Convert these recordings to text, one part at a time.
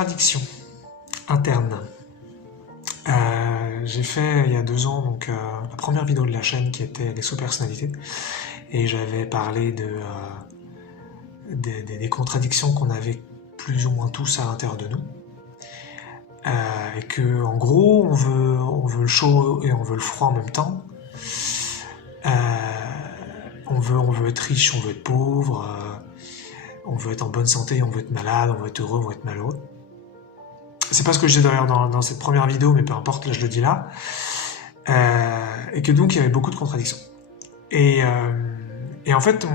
contradictions internes. J'ai fait il y a 2 ans donc, la première vidéo de la chaîne qui était les sous-personnalités et j'avais parlé des contradictions qu'on avait plus ou moins tous à l'intérieur de nous. Et que en gros on veut le chaud et on veut le froid en même temps. On veut être riche, on veut être pauvre, on veut être en bonne santé, on veut être malade, on veut être heureux, on veut être malheureux. C'est pas ce que je dis d'ailleurs dans cette première vidéo, mais peu importe, là je le dis là. Et que donc il y avait beaucoup de contradictions. Et en fait,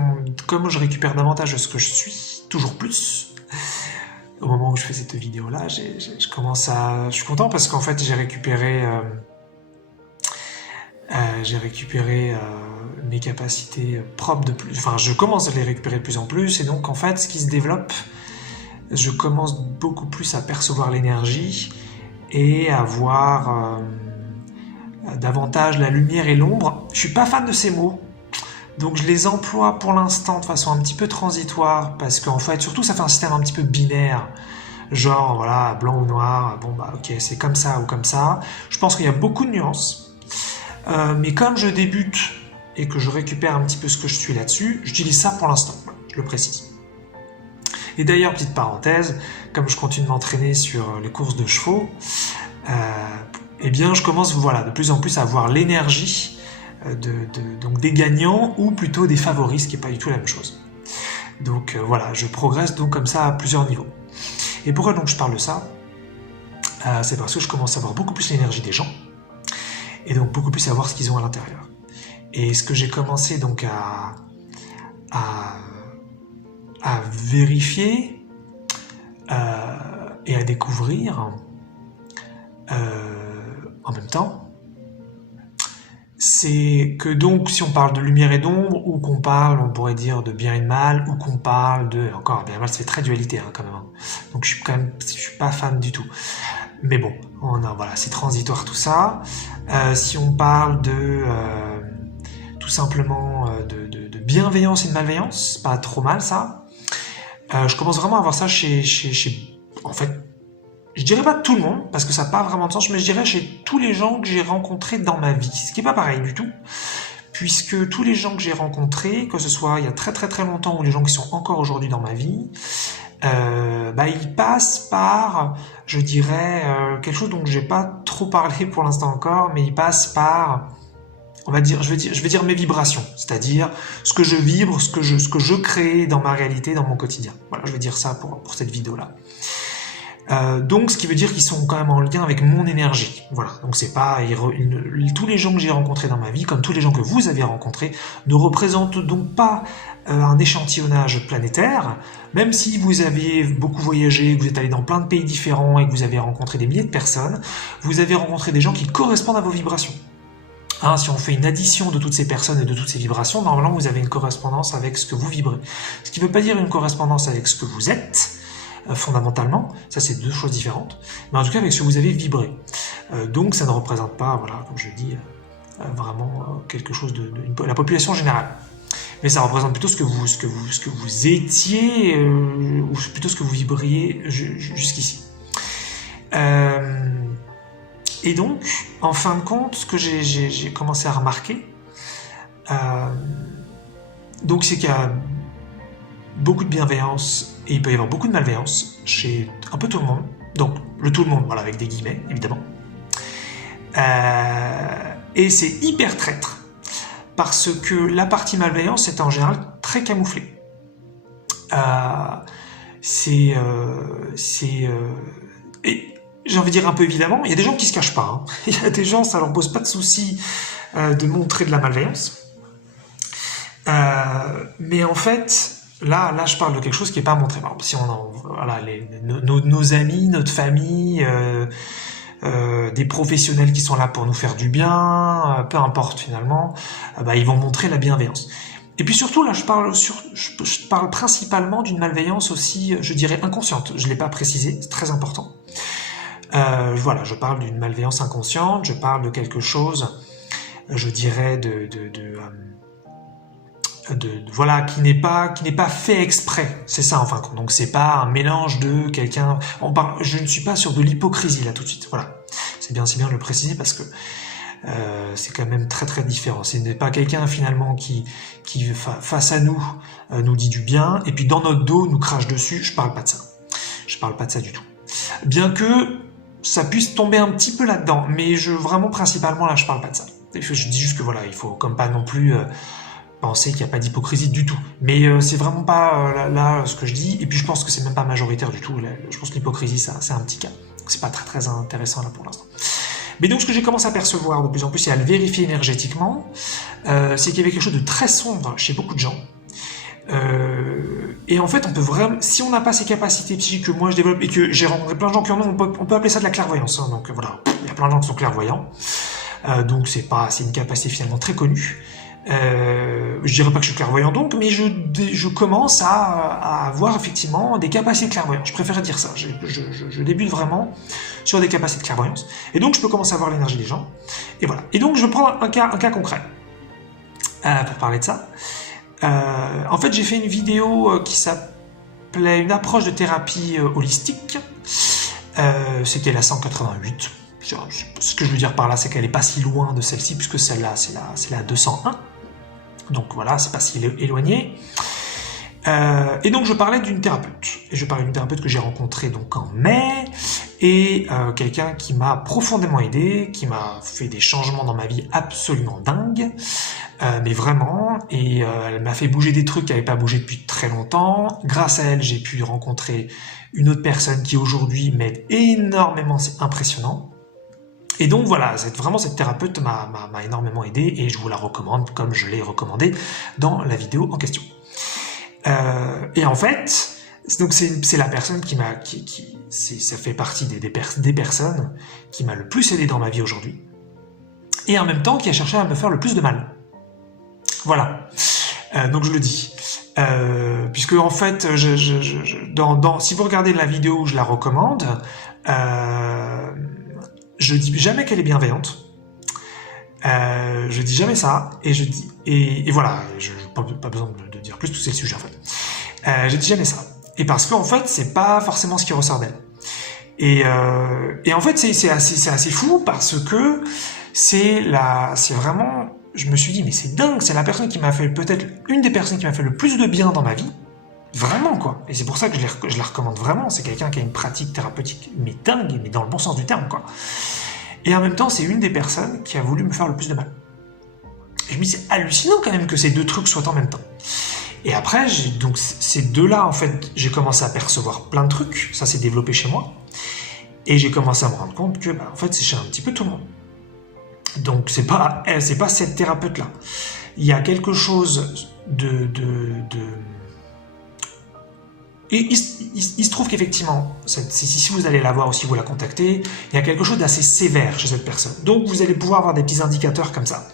comme je récupère davantage de ce que je suis, toujours plus, au moment où je fais cette vidéo-là, je suis content parce qu'en fait j'ai récupéré mes capacités propres de plus. Enfin, je commence à les récupérer de plus en plus, et donc en fait, ce qui se développe, je commence beaucoup plus à percevoir l'énergie et à voir davantage la lumière et l'ombre. Je suis pas fan de ces mots, donc je les emploie pour l'instant de façon un petit peu transitoire, parce qu'en fait, surtout, ça fait un système un petit peu binaire. Genre, voilà, blanc ou noir, bon bah ok, c'est comme ça ou comme ça. Je pense qu'il y a beaucoup de nuances. Mais comme je débute et que je récupère un petit peu ce que je suis là-dessus, j'utilise ça pour l'instant, je le précise. Et d'ailleurs, petite parenthèse, comme je continue de m'entraîner sur les courses de chevaux, eh bien je commence de plus en plus à avoir l'énergie donc des gagnants ou plutôt des favoris, ce qui n'est pas du tout la même chose. Donc voilà, je progresse donc comme ça à plusieurs niveaux. Et pourquoi donc je parle de ça? C'est parce que je commence à voir beaucoup plus l'énergie des gens, et donc beaucoup plus à voir ce qu'ils ont à l'intérieur. Et ce que j'ai commencé donc à vérifier et à découvrir en même temps, c'est que donc si on parle de lumière et d'ombre, ou qu'on parle, on pourrait dire, de bien et de mal, ou qu'on parle de... Encore, bien et mal, ça fait très dualité quand même. Donc je suis pas fan du tout. Mais bon, voilà, c'est transitoire tout ça. Si on parle tout simplement de bienveillance et de malveillance, pas trop mal ça. Je commence vraiment à voir ça chez en fait, je dirais pas tout le monde, parce que ça n'a pas vraiment de sens, mais je dirais chez tous les gens que j'ai rencontrés dans ma vie, ce qui n'est pas pareil du tout, puisque tous les gens que j'ai rencontrés, que ce soit il y a très très très longtemps ou les gens qui sont encore aujourd'hui dans ma vie, ils passent par, je dirais, quelque chose dont je n'ai pas trop parlé pour l'instant encore, mais ils passent par, on va dire, je vais dire mes vibrations, c'est-à-dire ce que je vibre, ce que je crée dans ma réalité, dans mon quotidien. Voilà, je vais dire ça pour cette vidéo-là. Donc, ce qui veut dire qu'ils sont quand même en lien avec mon énergie. Voilà, donc c'est pas... tous les gens que j'ai rencontrés dans ma vie, comme tous les gens que vous avez rencontrés, ne représentent donc pas un échantillonnage planétaire, même si vous avez beaucoup voyagé, que vous êtes allé dans plein de pays différents et que vous avez rencontré des milliers de personnes, vous avez rencontré des gens qui correspondent à vos vibrations. Si on fait une addition de toutes ces personnes et de toutes ces vibrations, normalement vous avez une correspondance avec ce que vous vibrez. Ce qui ne veut pas dire une correspondance avec ce que vous êtes, fondamentalement, ça c'est 2 choses différentes, mais en tout cas avec ce que vous avez vibré. Donc ça ne représente pas, voilà, comme je dis, vraiment quelque chose de la population générale. Mais ça représente plutôt ce que vous étiez, ou plutôt ce que vous vibriez jusqu'ici. Et donc, en fin de compte, ce que j'ai commencé à remarquer, donc c'est qu'il y a beaucoup de bienveillance et il peut y avoir beaucoup de malveillance chez un peu tout le monde. Donc, tout le monde, voilà, avec des guillemets, évidemment. Et c'est hyper traître, parce que la partie malveillance est en général très camouflée. Et j'ai envie de dire un peu évidemment, il y a des gens qui se cachent pas. Il y a des gens, ça leur pose pas de souci de montrer de la malveillance. Mais en fait, là, je parle de quelque chose qui n'est pas montré. Par exemple, si nos amis, notre famille, des professionnels qui sont là pour nous faire du bien, peu importe finalement, ils vont montrer la bienveillance. Et puis surtout, là, je parle principalement d'une malveillance aussi, je dirais, inconsciente. Je ne l'ai pas précisé, c'est très important. Voilà, je parle d'une malveillance inconsciente, je parle de quelque chose, je dirais, voilà, qui n'est pas fait exprès. C'est ça, enfin. Donc c'est pas un mélange de quelqu'un. Je ne suis pas sur de l'hypocrisie là tout de suite. Voilà, c'est bien de le préciser parce que c'est quand même très très différent. Ce n'est pas quelqu'un finalement qui face à nous nous dit du bien et puis dans notre dos nous crache dessus. Je parle pas de ça. Je parle pas de ça du tout. Bien que ça puisse tomber un petit peu là-dedans, mais vraiment principalement là je parle pas de ça. Je dis juste que voilà, il faut comme pas non plus penser qu'il n'y a pas d'hypocrisie du tout. Mais c'est vraiment pas là ce que je dis, et puis je pense que c'est même pas majoritaire du tout. Là, je pense que l'hypocrisie, c'est un petit cas. Donc c'est pas très très intéressant là pour l'instant. Mais donc ce que j'ai commencé à percevoir de plus en plus et à le vérifier énergétiquement, c'est qu'il y avait quelque chose de très sombre chez beaucoup de gens. Et en fait, on peut vraiment, si on n'a pas ces capacités psychiques que moi je développe et que j'ai rencontré plein de gens qui en ont, on peut appeler ça de la clairvoyance. Hein, donc voilà, il y a plein de gens qui sont clairvoyants. Donc c'est une capacité finalement très connue. Je dirais pas que je suis clairvoyant donc, mais je commence à avoir effectivement des capacités de clairvoyance. Je préfère dire ça. Je débute vraiment sur des capacités de clairvoyance. Et donc je peux commencer à voir l'énergie des gens. Et voilà. Et donc je prends un cas concret pour parler de ça. En fait, j'ai fait une vidéo qui s'appelait une approche de thérapie holistique. C'était la 188. Ce que je veux dire par là, c'est qu'elle n'est pas si loin de celle-ci, puisque celle-là, c'est la 201. Donc voilà, c'est pas si éloigné. Et donc je parlais d'une thérapeute. Et je parlais d'une thérapeute que j'ai rencontrée donc en mai, et quelqu'un qui m'a profondément aidé, qui m'a fait des changements dans ma vie absolument dingues, mais vraiment, et elle m'a fait bouger des trucs qui n'avaient pas bougé depuis très longtemps. Grâce à elle, j'ai pu rencontrer une autre personne qui aujourd'hui m'aide énormément, c'est impressionnant. Et donc voilà, cette thérapeute m'a énormément aidé et je vous la recommande comme je l'ai recommandé dans la vidéo en question. Et en fait, donc c'est la personne ça fait partie des personnes qui m'a le plus aidé dans ma vie aujourd'hui et en même temps qui a cherché à me faire le plus de mal. Voilà, donc je le dis. Puisque en fait, si vous regardez la vidéo où je la recommande, je dis jamais qu'elle est bienveillante. Je dis jamais ça. Et voilà. Je pas besoin de dire plus, tout c'est le sujet en fait. Je dis jamais ça. Et parce qu'en fait, c'est pas forcément ce qui ressort d'elle. Et en fait, c'est assez fou parce que c'est vraiment. Je me suis dit, mais c'est dingue. C'est la personne qui m'a fait peut-être une des personnes qui m'a fait le plus de bien dans ma vie. Vraiment, quoi. Et c'est pour ça que je la recommande vraiment. C'est quelqu'un qui a une pratique thérapeutique, mais dingue, mais dans le bon sens du terme, quoi. Et en même temps, c'est une des personnes qui a voulu me faire le plus de mal. Et je me dis, c'est hallucinant quand même que ces deux trucs soient en même temps. Et après, donc ces deux-là, en fait, j'ai commencé à percevoir plein de trucs. Ça s'est développé chez moi. Et j'ai commencé à me rendre compte que, en fait, c'est chez un petit peu tout le monde. Donc, c'est pas cette thérapeute-là. Il y a quelque chose Et il se trouve qu'effectivement, si vous allez la voir ou si vous la contactez, il y a quelque chose d'assez sévère chez cette personne. Donc vous allez pouvoir avoir des petits indicateurs comme ça.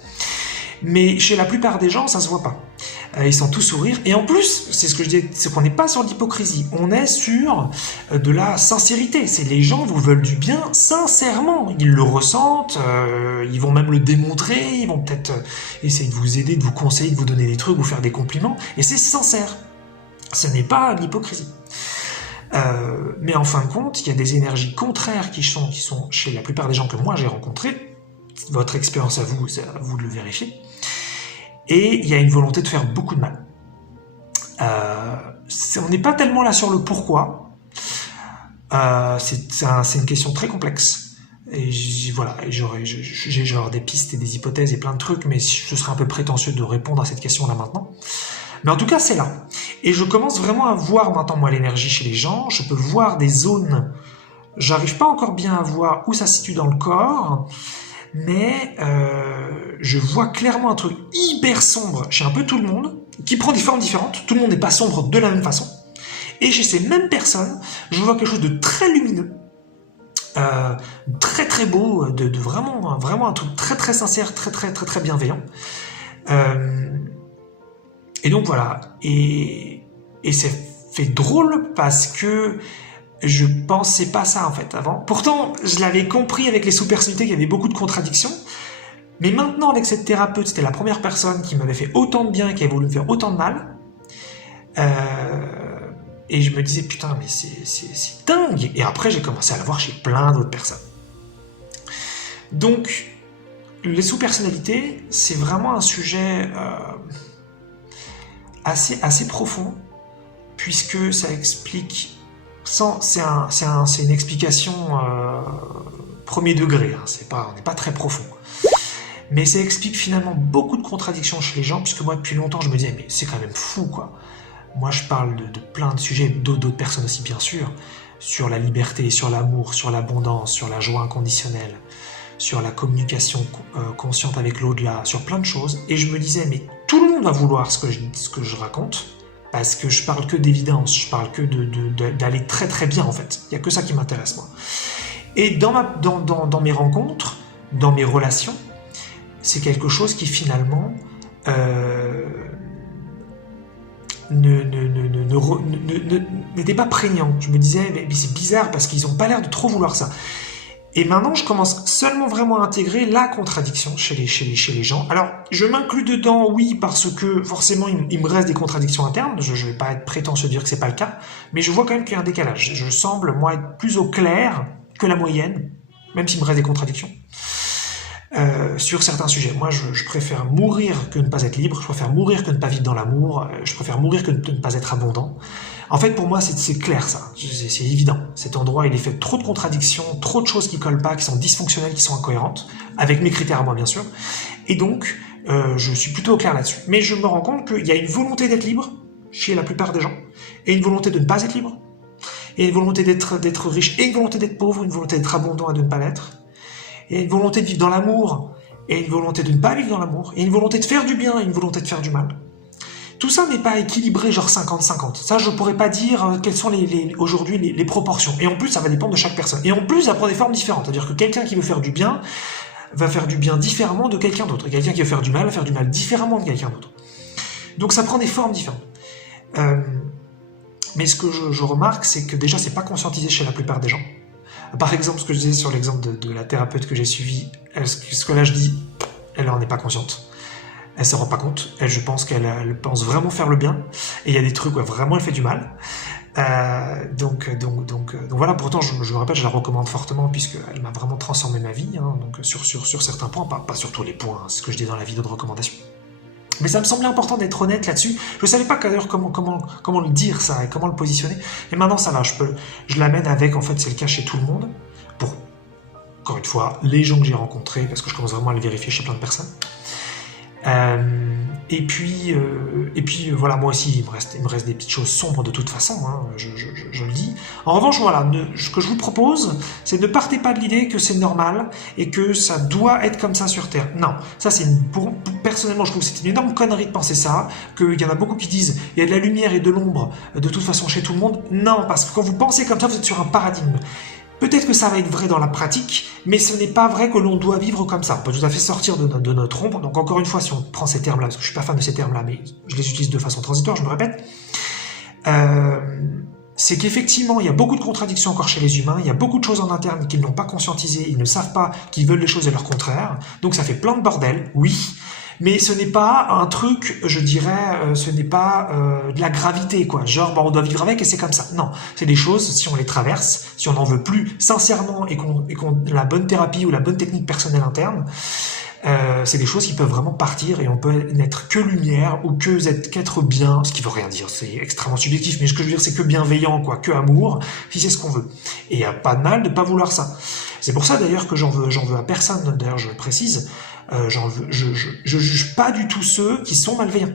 Mais chez la plupart des gens, ça se voit pas. Ils sont tous sourires. Et en plus, c'est ce que je dis, c'est qu'on n'est pas sur l'hypocrisie. On est sur de la sincérité. C'est les gens vous veulent du bien sincèrement. Ils le ressentent. Ils vont même le démontrer. Ils vont peut-être essayer de vous aider, de vous conseiller, de vous donner des trucs, vous faire des compliments. Et c'est sincère. Ce n'est pas l'hypocrisie. Mais en fin de compte, il y a des énergies contraires qui sont chez la plupart des gens que moi j'ai rencontrés. Votre expérience à vous, c'est à vous de le vérifier. Et il y a une volonté de faire beaucoup de mal. On n'est pas tellement là sur le pourquoi. C'est une question très complexe. Et voilà, j'ai genre des pistes et des hypothèses et plein de trucs, mais ce serait un peu prétentieux de répondre à cette question-là maintenant. Mais en tout cas, c'est là. Et je commence vraiment à voir maintenant, moi, l'énergie chez les gens. Je peux voir des zones. J'arrive pas encore bien à voir où ça se situe dans le corps, mais je vois clairement un truc hyper sombre chez un peu tout le monde, qui prend des formes différentes. Tout le monde n'est pas sombre de la même façon. Et chez ces mêmes personnes, je vois quelque chose de très lumineux, très très beau, de vraiment un truc très très sincère, très très très très bienveillant. Et donc voilà, et c'est fait drôle parce que je pensais pas ça en fait avant. Pourtant, je l'avais compris avec les sous-personnalités qu'il y avait beaucoup de contradictions, Mais maintenant, avec cette thérapeute, c'était la première personne qui m'avait fait autant de bien et qui avait voulu me faire autant de mal. Et je me disais, putain, mais c'est dingue. Et après, j'ai commencé à la voir chez plein d'autres personnes. Donc, les sous-personnalités, c'est vraiment un sujet assez profond, puisque ça explique... C'est une explication premier degré, hein, on n'est pas très profond. Mais ça explique finalement beaucoup de contradictions chez les gens, puisque moi, depuis longtemps, je me disais, mais c'est quand même fou, quoi. Moi, je parle de plein de sujets, d'autres personnes aussi, bien sûr, sur la liberté, sur l'amour, sur l'abondance, sur la joie inconditionnelle, sur la communication consciente avec l'au-delà, sur plein de choses. Et je me disais, mais tout le monde va vouloir ce que je raconte, parce que je parle que d'évidence, je parle que d'aller très très bien, en fait. Il n'y a que ça qui m'intéresse, moi. Et dans mes rencontres, dans mes relations, c'est quelque chose qui finalement n'était pas prégnant. Je me disais, mais c'est bizarre parce qu'ils n'ont pas l'air de trop vouloir ça. Et maintenant, je commence seulement vraiment à intégrer la contradiction chez les gens. Alors, je m'inclus dedans, oui, parce que forcément, il me reste des contradictions internes. Je ne vais pas être prétentieux de dire que c'est pas le cas, mais je vois quand même qu'il y a un décalage. Je semble, moi, être plus au clair que la moyenne, même s'il me reste des contradictions. Sur certains sujets. Moi, je préfère mourir que ne pas être libre, je préfère mourir que ne pas vivre dans l'amour, je préfère mourir que ne pas être abondant. En fait, pour moi, c'est clair, ça. C'est évident. Cet endroit, il est fait de trop de contradictions, trop de choses qui collent pas, qui sont dysfonctionnelles, qui sont incohérentes, avec mes critères à moi, bien sûr. Et donc, je suis plutôt au clair là-dessus. Mais je me rends compte qu'il y a une volonté d'être libre chez la plupart des gens, et une volonté de ne pas être libre, et une volonté d'être riche, et une volonté d'être pauvre, une volonté d'être abondant et de ne pas l'être. Et une volonté de vivre dans l'amour, et une volonté de ne pas vivre dans l'amour, et une volonté de faire du bien, et une volonté de faire du mal. Tout ça n'est pas équilibré, genre 50-50. Ça, je pourrais pas dire quelles sont aujourd'hui les proportions. Et en plus, ça va dépendre de chaque personne. Et en plus, ça prend des formes différentes. C'est-à-dire que quelqu'un qui veut faire du bien va faire du bien différemment de quelqu'un d'autre. Et quelqu'un qui veut faire du mal va faire du mal différemment de quelqu'un d'autre. Donc ça prend des formes différentes. Mais ce que je remarque, c'est que déjà, c'est pas conscientisé chez la plupart des gens. Par exemple, ce que je disais sur l'exemple de la thérapeute que j'ai suivie, ce que là je dis, elle n'en est pas consciente. Elle se rend pas compte. Je pense qu'elle pense vraiment faire le bien. Et il y a des trucs où vraiment elle fait du mal. Donc voilà, pourtant, je me rappelle, je la recommande fortement puisqu'elle m'a vraiment transformé ma vie. Hein, donc sur certains points, pas sur tous les points, hein, ce que je dis dans la vidéo de recommandation. Mais ça me semblait important d'être honnête là-dessus. Je ne savais pas d'ailleurs comment le dire ça et comment le positionner. Et maintenant ça va, je l'amène avec, en fait c'est le cas chez tout le monde. Pour, encore une fois, les gens que j'ai rencontrés, parce que je commence vraiment à le vérifier chez plein de personnes. Et puis voilà, moi aussi il me reste des petites choses sombres de toute façon, hein, je le dis. En revanche, voilà, ce que je vous propose, c'est ne partez pas de l'idée que c'est normal et que ça doit être comme ça sur Terre. Non, ça c'est personnellement je trouve que c'est une énorme connerie de penser ça, qu'il y en a beaucoup qui disent il y a de la lumière et de l'ombre de toute façon chez tout le monde. Non, parce que quand vous pensez comme ça, vous êtes sur un paradigme. Peut-être que ça va être vrai dans la pratique, mais ce n'est pas vrai que l'on doit vivre comme ça. On peut tout à fait sortir de notre ombre. Donc encore une fois, si on prend ces termes-là, parce que je suis pas fan de ces termes-là, mais je les utilise de façon transitoire, je me répète, c'est qu'effectivement, il y a beaucoup de contradictions encore chez les humains, il y a beaucoup de choses en interne qu'ils n'ont pas conscientisées, ils ne savent pas qu'ils veulent les choses et leur contraire, donc ça fait plein de bordel, oui, mais ce n'est pas un truc, je dirais, ce n'est pas de la gravité, quoi. Genre, on doit vivre avec et c'est comme ça. Non, c'est des choses, si on les traverse, si on n'en veut plus sincèrement et qu'on a la bonne thérapie ou la bonne technique personnelle interne, c'est des choses qui peuvent vraiment partir et on peut n'être que lumière ou qu'être bien, ce qui veut rien dire, c'est extrêmement subjectif, mais ce que je veux dire, c'est que bienveillant, quoi, que amour, si c'est ce qu'on veut. Et il n'y a pas de mal de pas vouloir ça. C'est pour ça d'ailleurs que j'en veux à personne, d'ailleurs je le précise, je juge pas du tout ceux qui sont malveillants.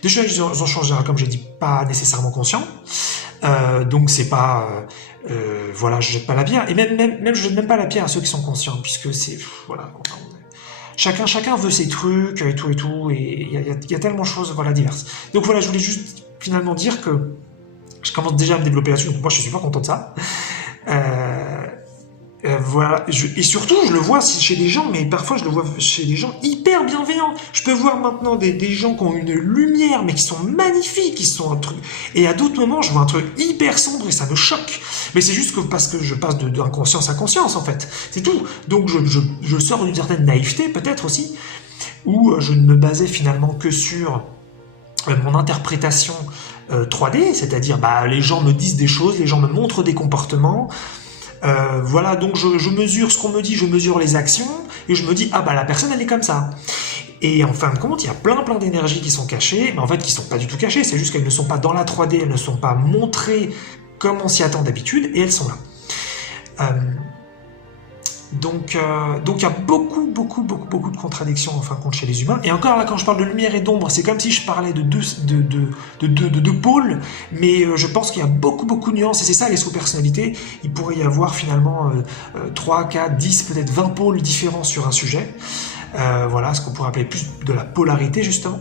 Déjà, ils en sont, comme j'ai dit, pas nécessairement conscients, donc c'est pas, voilà, je jette pas la pierre, et même je jette même pas la pierre à ceux qui sont conscients, puisque c'est, voilà, chacun veut ses trucs et tout, et il y a tellement de choses, voilà, diverses. Donc voilà, je voulais juste finalement dire que je commence déjà à me développer là-dessus, donc moi je suis super content de ça. voilà, et surtout, je le vois chez des gens, mais parfois je le vois chez des gens hyper bienveillants. Je peux voir maintenant des gens qui ont une lumière, mais qui sont magnifiques, qui sont un truc. Et à d'autres moments, je vois un truc hyper sombre et ça me choque. Mais c'est juste que parce que je passe d'inconscience à conscience, en fait. C'est tout. Donc je sors d'une certaine naïveté, peut-être aussi, où je ne me basais finalement que sur mon interprétation 3D, c'est-à-dire bah, les gens me disent des choses, les gens me montrent des comportements, voilà, donc je mesure ce qu'on me dit, je mesure les actions, et je me dis, ah bah la personne elle est comme ça. Et en fin de compte, il y a plein d'énergies qui sont cachées, mais en fait qui sont pas du tout cachées, c'est juste qu'elles ne sont pas dans la 3D, elles ne sont pas montrées comme on s'y attend d'habitude, et elles sont là. Donc il y a beaucoup de contradictions en fin de compte chez les humains. Et encore là, quand je parle de lumière et d'ombre, c'est comme si je parlais de deux pôles, mais je pense qu'il y a beaucoup de nuances, et c'est ça les sous-personnalités. Il pourrait y avoir finalement 3, 4, 10, peut-être 20 pôles différents sur un sujet. Voilà, ce qu'on pourrait appeler plus de la polarité justement,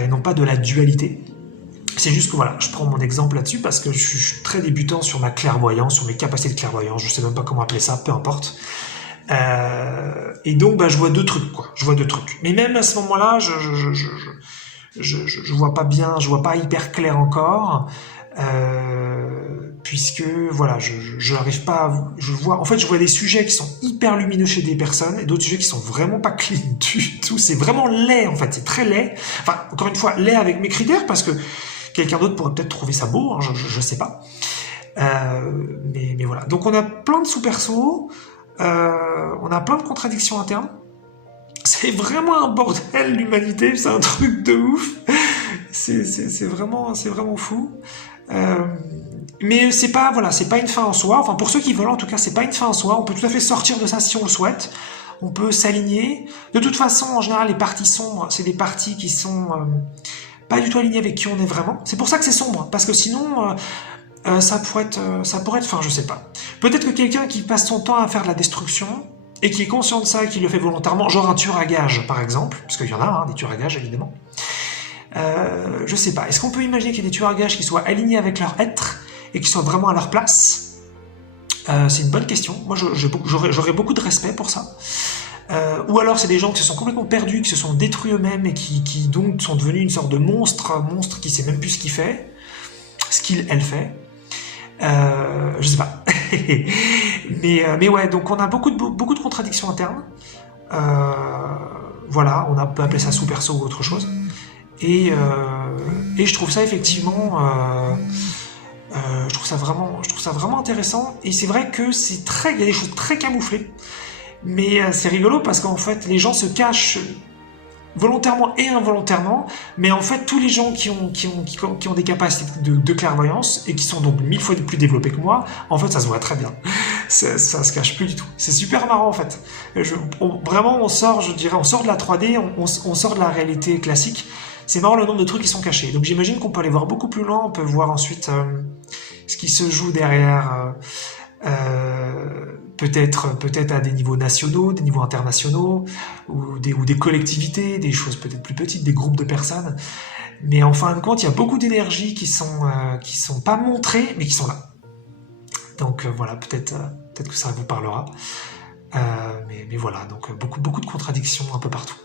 et non pas de la dualité. C'est juste que voilà, je prends mon exemple là-dessus parce que je suis très débutant sur ma clairvoyance, sur mes capacités de clairvoyance, je sais même pas comment appeler ça, peu importe. Et donc, bah, je vois deux trucs, quoi. Je vois deux trucs. Mais même à ce moment-là, je vois pas bien, je vois pas hyper clair encore, puisque voilà, je n'arrive pas à, je vois, en fait, je vois des sujets qui sont hyper lumineux chez des personnes et d'autres sujets qui sont vraiment pas clean du tout. C'est vraiment laid, en fait, c'est très laid. Enfin, encore une fois, laid avec mes critères parce que quelqu'un d'autre pourrait peut-être trouver ça beau, hein, je sais pas. Mais voilà. Donc on a plein de sous-persos, on a plein de contradictions internes. C'est vraiment un bordel l'humanité, c'est un truc de ouf. C'est vraiment fou. Mais c'est pas voilà, c'est pas une fin en soi. Enfin pour ceux qui veulent en tout cas, c'est pas une fin en soi. On peut tout à fait sortir de ça si on le souhaite. On peut s'aligner. De toute façon, en général, les parties sombres, c'est des parties qui sont pas du tout aligné avec qui on est vraiment. C'est pour ça que c'est sombre, parce que sinon, ça pourrait être, enfin, je sais pas. Peut-être que quelqu'un qui passe son temps à faire de la destruction, et qui est conscient de ça, et qui le fait volontairement, genre un tueur à gages, par exemple, parce qu'il y en a, hein, des tueurs à gages, évidemment. Je sais pas. Est-ce qu'on peut imaginer qu'il y ait des tueurs à gages qui soient alignés avec leur être, et qui soient vraiment à leur place? C'est une bonne question. Moi, j'aurais beaucoup de respect pour ça. Ou alors c'est des gens qui se sont complètement perdus, qui se sont détruits eux-mêmes et qui donc sont devenus une sorte de monstre qui sait même plus ce qu'il fait, elle fait. Je sais pas. mais ouais, donc on a beaucoup de contradictions internes. Voilà, on peut appeler ça sous-perso ou autre chose. Et je trouve ça effectivement, je trouve ça vraiment intéressant. Et c'est vrai que il y a des choses très camouflées. Mais c'est rigolo parce qu'en fait, les gens se cachent volontairement et involontairement, mais en fait, tous les gens qui ont des capacités de clairvoyance et qui sont donc 1000 fois plus développés que moi, en fait, ça se voit très bien. Ça se cache plus du tout. C'est super marrant, en fait. Vraiment, on sort de la 3D, on sort de la réalité classique. C'est marrant le nombre de trucs qui sont cachés. Donc j'imagine qu'on peut aller voir beaucoup plus loin, on peut voir ensuite ce qui se joue derrière... peut-être à des niveaux nationaux, des niveaux internationaux, ou des collectivités, des choses peut-être plus petites, des groupes de personnes. Mais en fin de compte, il y a beaucoup d'énergies qui sont pas montrées, mais qui sont là. Donc voilà, peut-être que ça vous parlera. Mais voilà, donc beaucoup de contradictions un peu partout.